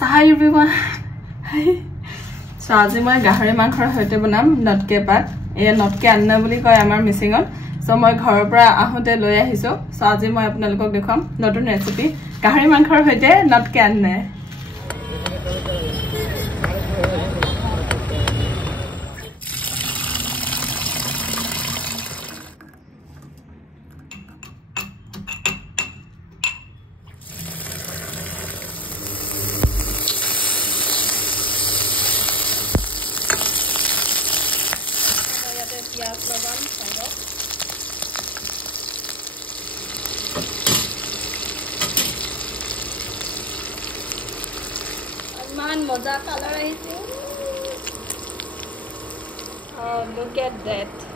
Hi everyone. Hi. So আজি মই গাহৰি মাংসৰ হৈতে বনাম নটকে পাত এ নটকে আন্না বুলি কয় আমাৰ মিছিংত সো মই ঘৰৰ পৰা আহোতে লৈ আহিছো সো আজি মই আপোনালোকক দেখাম নতুন ৰেচিপি গাহৰি মাংসৰ হৈতে নটকে Anna Piaz lavan sayo. Man moja color ahise. Oh, look at that.